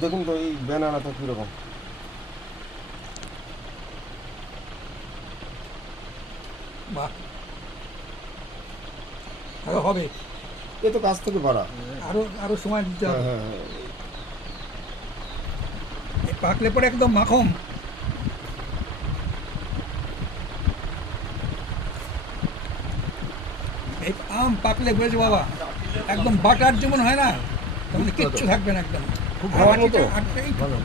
দেখুন তো এই ব্যানানাটা কীরকম। বাহ, আরো হবে, এ তো কাছ থেকে পারা। আরো আরো সময় দিতে হ্যাঁ হবে। হ্যাঁ হ্যাঁ। এই পাকলে পরে একদম মাখন। এই আম পাকলে বুঝেছো বাবা, একদম বাটার যেমন হয় না, তেমন কিচ্ছু থাকবে না একদম। খুব ভালো মতো। ভালো।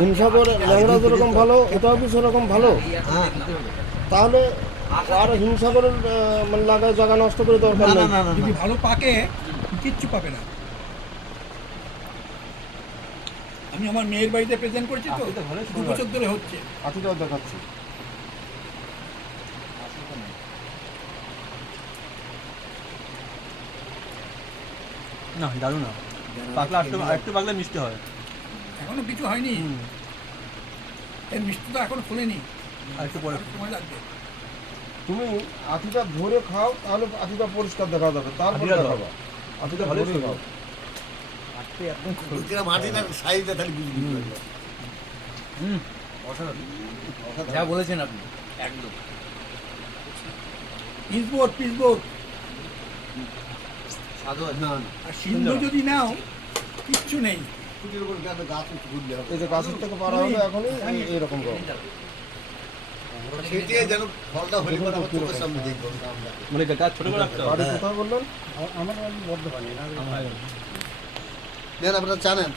হিমসাগর ল্যাংড়া যেরকম ভালো, এটাও কি সেরকম ভালো? তাহলে আর হিমসাগরের মানে লাগায় জায়গা নষ্ট করে দরকার নেই। যদি ভালো পাকে কিচ্ছু পাবে না। আমি আমার মেয়ের বাড়িতে প্রেজেন্ট করেছি তো, 2 বছর ধরে হচ্ছে। আটিটাও দেখাচ্ছি। না দারুণ না, পাকলে একটু পাকলে মিষ্টি হয়। এখনো কিছু হয়নি, এর মিষ্টি তো এখনো খোলেনি, আর একটু পরে সময় লাগবে। তুমি আটিটা ধরে খাও, তাহলে আটিটা পরিষ্কার দেখা যাবে, তারপরে আটিটা দাও। দেখাবা। আটিটা ভালোই ধরে সুন্দর। খাও। মাটিটার সাইজটা তাহলে বুঝবি যা বলেছেন আপনি একদম। পিসবোর্ড পিসবোর্ড সাধু না আর সিন্ধু যদি নাও কিচ্ছু নেই। কুটির উপর গাছ ঘুরলে হবে এই যে গাছের থেকে পারা হবে এখনই এইরকম পাবো। সেটি যেন ফলটা হলে পরে আমার চোখের সামনে দেখবো আমরা। মানে গাছ ছোট করে রাখতে হবে। বাড়ি কোথায় বললেন? নেন আপনারা জানেন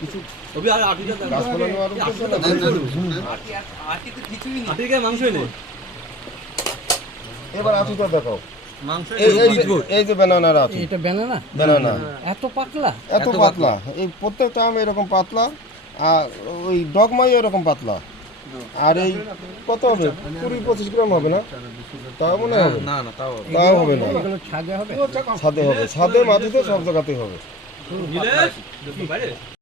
কিছু তবে আর আটিটা গাছপালা নেওয়ার উদ্দেশ্য না। আটির গায়ে মাংসই নেই। এবার আটিটা দেখাও। মাংস এই যে ব্যানানার আটি, এটা ব্যানানা ব্যানানা এত পাতলা। এত পাতলা, এই প্রত্যেকটা আম এরকম পাতলা, আর ওই ডগমাই এরকম পাতলা। আর এই কত হবে, 20-25 গ্রাম হবে না? তাও মনে হবে না না তাও তাও হবে না, এগুলো ছাদে হবে। ছাদে হবে, ছাদে মাটিতে সব জায়গাতেই হবে। নিলে বাইরে